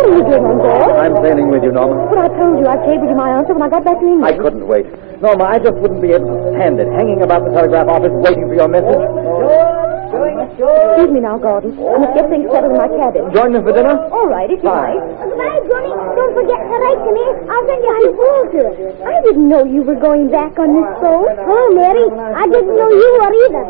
What are you doing on board? I'm sailing with you, Norma. But I told you I'd cabled you my answer when I got back to England. I couldn't wait. Norma, I just wouldn't be able to stand it, hanging about the telegraph office waiting for your message. Excuse me now, Gordon. I must get things settled in my cabin. Join me for dinner? All right, if you like. Goodbye, Johnny. Don't forget to write to me. I'll send you some Walter. I didn't know you were going back on this boat. Hello, Mary. I didn't know you were either.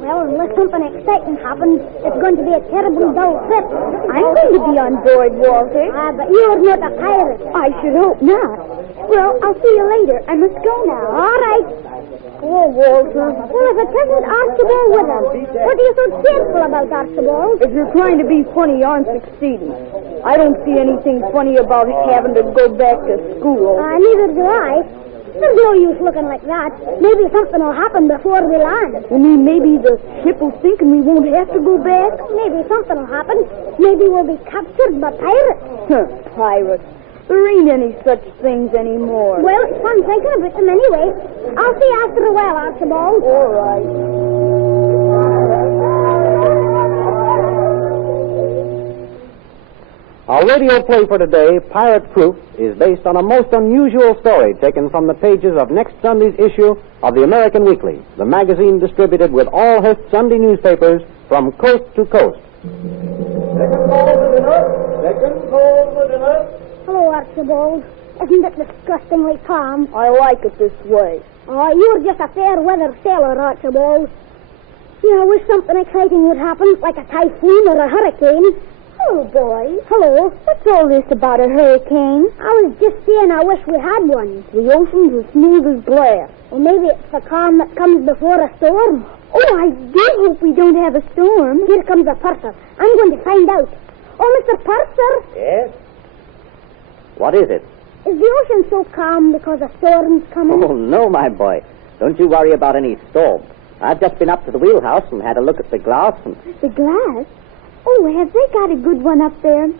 Well, unless something exciting happens, it's going to be a terribly dull trip. I'm going to be on board, Walter. But you're not a pirate. I should hope not. Well, I'll see you later. I must go now. All right. Oh, Walter. Well, if it isn't Archibald with him, what are you so cheerful about, Archibald? If you're trying to be funny, you aren't succeeding. I don't see anything funny about having to go back to school. Neither do I. There's no use looking like that. Maybe something will happen before we land. You mean maybe the ship will sink and we won't have to go back? Maybe something will happen. Maybe we'll be captured by pirates. Pirates. There ain't any such things anymore. Well, it's fun thinking about them anyway. I'll see you after a while, Archibald. All right. Our radio play for today, Pirate Proof, is based on a most unusual story taken from the pages of next Sunday's issue of the American Weekly, the magazine distributed with all Hearst Sunday newspapers from coast to coast. Second call for dinner. Second call for dinner. Hello, Archibald. Isn't it disgustingly calm? I like it this way. Oh, you're just a fair-weather sailor, Archibald. Yeah, I wish something exciting would happen, like a typhoon or a hurricane. Oh, boy. Hello. What's all this about a hurricane? I was just saying I wish we had one. The ocean's as smooth as glass. Or maybe it's the calm that comes before a storm. Oh, I do hope we don't have a storm. Here comes a purser. I'm going to find out. Oh, Mr. Purser, Yes? What is it? is the ocean so calm because a storm's coming? Oh, no, my boy. Don't you worry about any storm. I've just been up to the wheelhouse and had a look at the glass and... The glass? Oh, have they got a good one up there?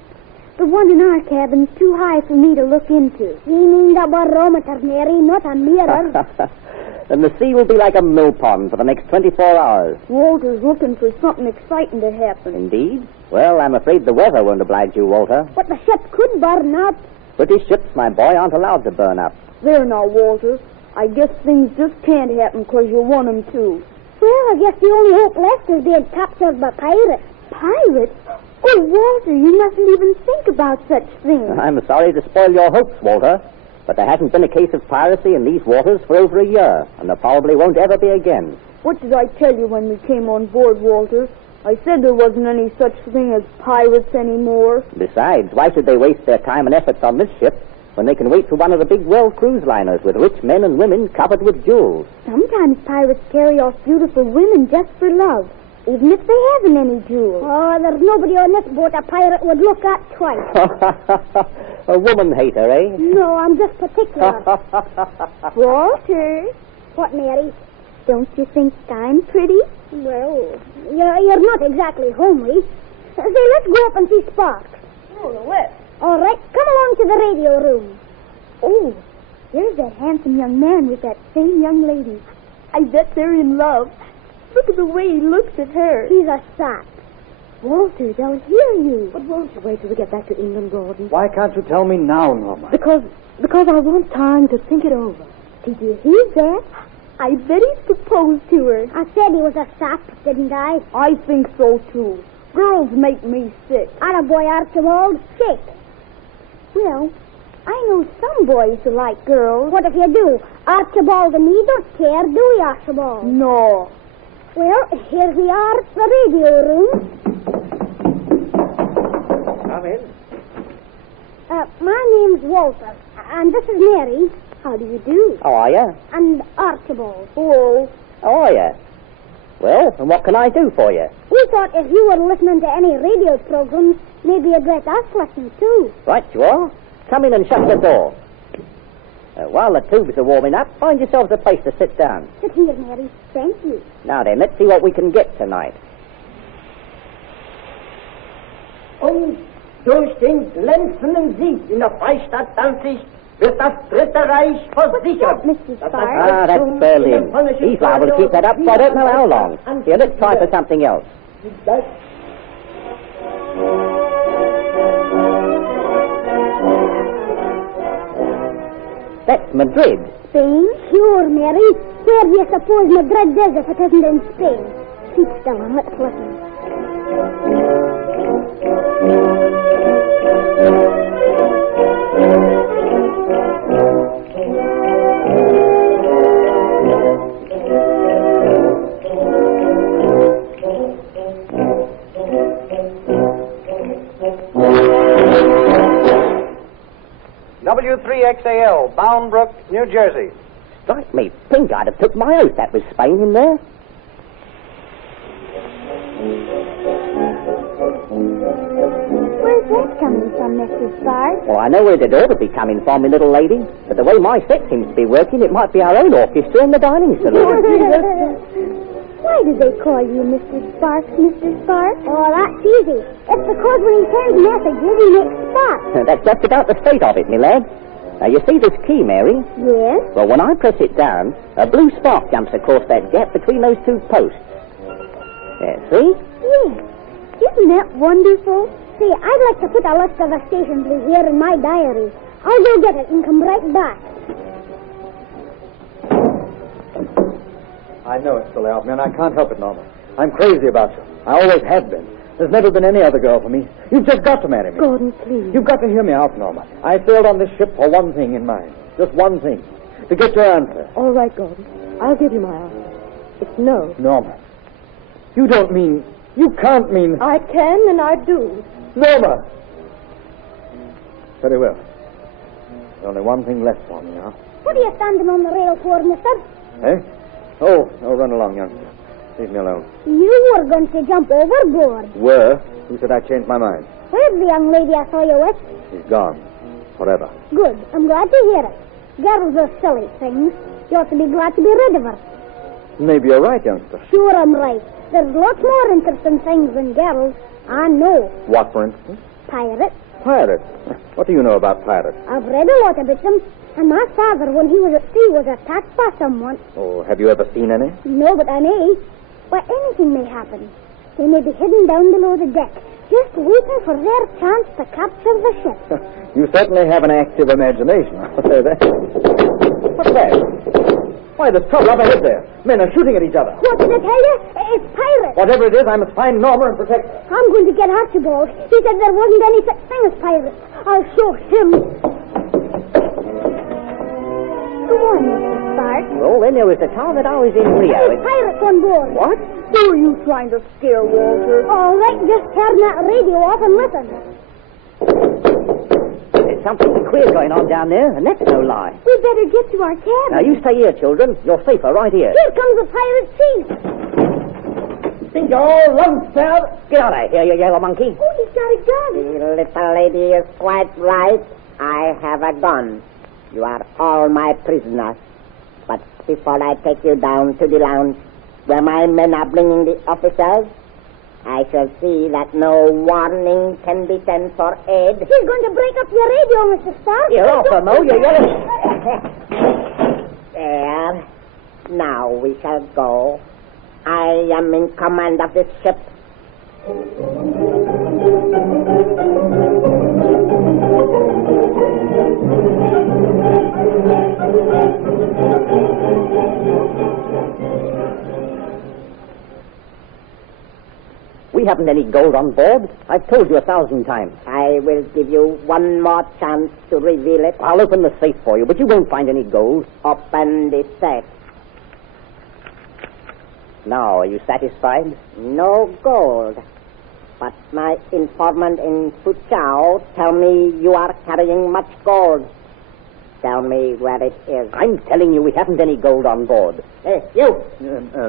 The one in our cabin's too high for me to look into. You mean the barometer, Mary, not a mirror. Then the sea will be like a mill pond for the next 24 hours. Walter's looking for something exciting to happen. Indeed? Well, I'm afraid the weather won't oblige you, Walter. But the ship could burn up. British ships, my boy, aren't allowed to burn up. There now, Walter. I guess things just can't happen because you want them to. Well, I guess the only hope left is being captured by pirates. Pirates? Oh, Walter, you mustn't even think about such things. I'm sorry to spoil your hopes, Walter, but there hasn't been a case of piracy in these waters for over a year, and there probably won't ever be again. What did I tell you when we came on board, Walter? I said there wasn't any such thing as pirates anymore. Besides, why should they waste their time and efforts on this ship when they can wait for one of the big world cruise liners with rich men and women covered with jewels? Sometimes pirates carry off beautiful women just for love, even if they haven't any jewels. Oh, there's nobody on this boat a pirate would look at twice. A woman hater, eh? No, I'm just particular. Walter, What, Mary? don't you think I'm pretty? Well, you're not exactly homely. Say, let's go up and see Sparks. Oh, the left. All right, come along to the radio room. Oh, there's that handsome young man with that same young lady. I bet they're in love. Look at the way he looks at her. He's a sap. Walter, they'll hear you. But won't you wait till we get back to England, Gordon? Why can't you tell me now, Norma? Because I want time to think it over. Did you hear that? I bet he's proposed to her. I said he was a sap, didn't I? I think so, too. Girls make me sick. Attaboy, Archibald. Shake. Well, I know some boys who like girls. What if you do? Archibald and me don't care, do we, Archibald? No. Well, here we are at the radio room. Come in. My name's Walter, and this is Mary. How do you do? How are you? And Archibald. Oh, How are you? Well, and what can I do for you? We thought if you were listening to any radio programs, maybe you'd let us listen too. Right you are. Come in and shut the door. While the tubes are warming up, find yourselves a place to sit down. Sit here, Mary. Thank you. Now then, let's see what we can get tonight. Und durch den glänzenden Sieg in der Freistadt Danzig wird das Dritte Reich versichert. Mr. Sparks? Ah, that's Berlin. He's liable to keep that up for I don't know how long. Here, let's try for something else. That's Madrid. Spain? Sure, Mary. Where do you suppose Madrid is if it isn't in Spain? Keep still and let's listen. W3XAL, Bound Brook, New Jersey. Strike me pink, I'd have took my oath that was Spain in there. Where's that coming from, Mr. Sparks? Well, I know where it ought to be coming from, my little lady. But the way my set seems to be working, it might be our own orchestra in the dining saloon. Why do they call you Mr. Sparks, Mr. Sparks? Oh, that's easy. It's because when he sends messages, he makes sparks. That's just about the state of it, my lad. Now, you see this key, Mary? Yes? Well, when I press it down, a blue spark jumps across that gap between those two posts. Yeah, see? Yes. Isn't that wonderful? See, I'd like to put a list of the stations we hear in my diary. I'll go get it and come right back. I know it's silly of me, and I can't help it, Norma. I'm crazy about you. I always have been. There's never been any other girl for me. You've just got to marry me. Gordon, please. You've got to hear me out, Norma. I sailed on this ship for one thing in mind. Just one thing. To get your answer. All right, Gordon. I'll give you my answer. It's no. Norma. You don't mean... You can't mean... I can and I do. Norma! Very well. There's only one thing left for me now. What are you standing on the rail for, mister? Eh? Oh, run along, youngster. Leave me alone. You were going to jump overboard. Were? Who said I changed my mind? Where's the young lady I saw you with? She's gone. Forever. Good. I'm glad to hear it. Girls are silly things. You ought to be glad to be rid of her. Maybe you're right, youngster. Sure, I'm right. There's lots more interesting things than girls. I know. What, for instance? Pirates. Pirates. What do you know about pirates? I've read a lot about them. And my father, when he was at sea, was attacked by someone. Oh, have you ever seen any? No, but I may. Why, anything may happen. They may be hidden down below the deck, just waiting for their chance to capture the ship. You certainly have an active imagination, I'll say that. What's that? Why, there's trouble up ahead there. Men are shooting at each other. What did I tell you? It's pirates. Whatever it is, I must find Norma and protect her. I'm going to get Archibald. He said there wasn't any such thing as pirates. I'll show him. Go on, Mr. Sparks. Well, then there was the time that I was in Rio. There's pirates on board. What? Who are you trying to scare, Walter? All right, just turn that radio off and listen. There's something queer going on down there, and that's no lie. We better get to our cabin. Now, you stay here, children. You're safer right here. Here comes the pirate chief. Bingo, Longstaff. Get out of here, you yellow monkey. Oh, he's got a gun. The little lady is quite right. I have a gun. You are all my prisoners. But before I take you down to the lounge, where my men are bringing the officers, I shall see that no warning can be sent for aid. He's going to break up your radio, Mr. Sparks. You're off, Mo, you yellow... There. Now we shall go. I am in command of this ship. We haven't any gold on board. I've told you 1,000 times. I will give you one more chance to reveal it. I'll open the safe for you, but you won't find any gold. Open the safe. Now, are you satisfied? No gold. But my informant in Fuzhou tell me you are carrying much gold. Tell me where it is. I'm telling you we haven't any gold on board. Hey, you!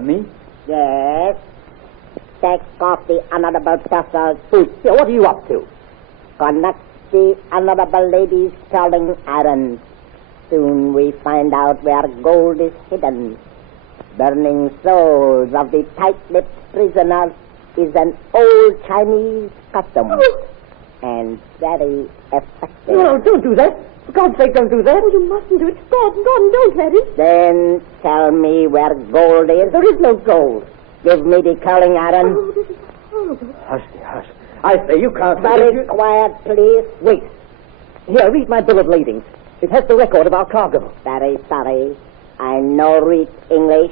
Me? Yes? Take off the Honorable Professor's suit. Yeah, what are you up to? Conduct the Honorable Lady's curling errand. Soon we find out where gold is hidden. Burning souls of the tight-lipped prisoners is an old Chinese custom. And very effective. No, don't do that. For God's sake, don't do that. Oh, you mustn't do it. Gordon, don't let him. Then tell me where gold is. There is no gold. Give me the curling iron. Oh, this is horrible. Hush, dear, hush. I say, you can't... Very quiet, please. Wait. Here, read my bill of lading. It has the record of our cargo. Very sorry. I no read English.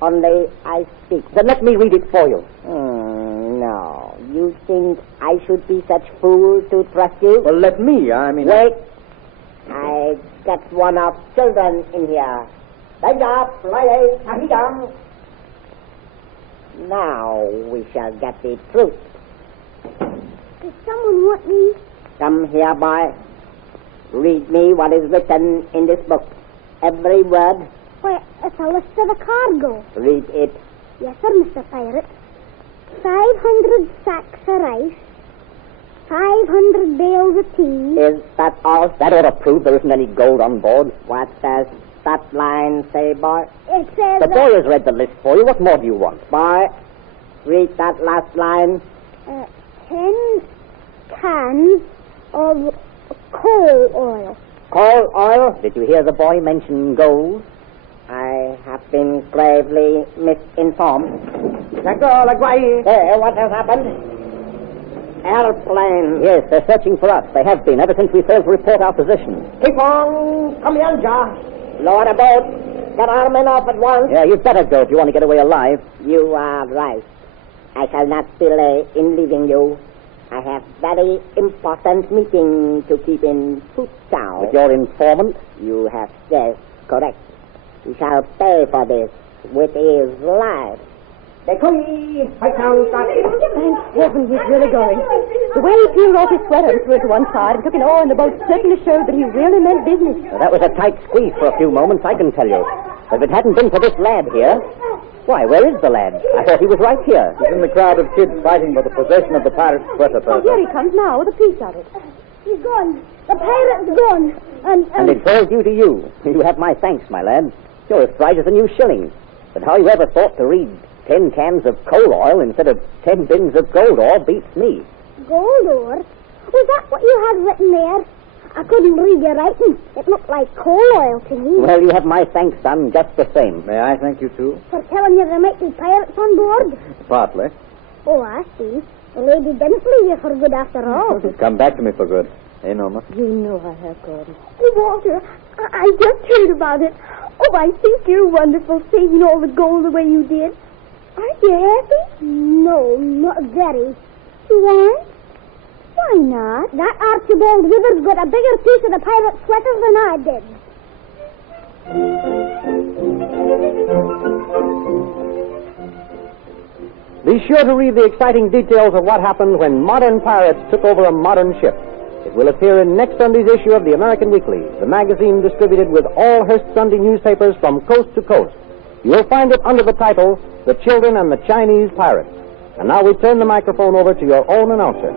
Only I speak. Then let me read it for you. No. You think I should be such fool to trust you? Well, let me. Wait. I got one of children in here. Now we shall get the truth. Does someone want me? Come here, boy. Read me what is written in this book. Every word. Why, it's a list of the cargo. Read it. Yes, sir, Mr. Pirate. 500 sacks of rice. 500 bales of tea. Is that all? That ought to prove there isn't any gold on board. What does that line say, boy? It says The boy has read the list for you. What more do you want? Boy, read that last line. 10 cans of coal oil. Coal oil? Did you hear the boy mention gold? I have been gravely misinformed. Hey, what has happened? Airplane. Yes, they're searching for us. They have been ever since we failed to report our position. Keep on. Come here, Josh. Lower the boat. Get our men off at once. Yeah, you'd better go if you want to get away alive. You are right. I shall not delay in leaving you. I have very important meeting to keep in Town. With your informant? You have guessed correct. He shall pay for this with his life. Thank heaven he's really going. The way he peeled off his sweater and threw it to one side and took an oar in the boat certainly showed that he really meant business. Well, that was a tight squeeze for a few moments, I can tell you. But if it hadn't been for this lad here... Why, where is the lad? I thought he was right here. He's in the crowd of kids fighting for the possession of the pirate's sweater, Oh, Bertha. here he comes now with a piece of it. He's gone. The pirate's gone. And it's all due to you. You have my thanks, my lad. You're as bright as a new shilling. But how you ever thought to read 10 cans of coal oil instead of 10 bins of gold ore beats me. Gold ore? Was that what you had written there? I couldn't read your writing. It looked like coal oil to me. Well, you have my thanks, son, just the same. May I thank you, too? For telling you there might be pirates on board? Partly. Oh, I see. The lady didn't leave you for good after all. Come back to me for good. Hey, Norma. You know I have, Gordon. Oh, Walter, I just heard about it. Oh, I think you're wonderful, saving all the gold the way you did. Aren't you happy? No, not very. You aren't? Why not? That Archibald Withers got a bigger piece of the pirate's sweater than I did. Be sure to read the exciting details of what happened when modern pirates took over a modern ship. It will appear in next Sunday's issue of the American Weekly, the magazine distributed with all Hearst Sunday newspapers from coast to coast. You'll find it under the title, The Children and the Chinese Pirates. And now we turn the microphone over to your own announcer.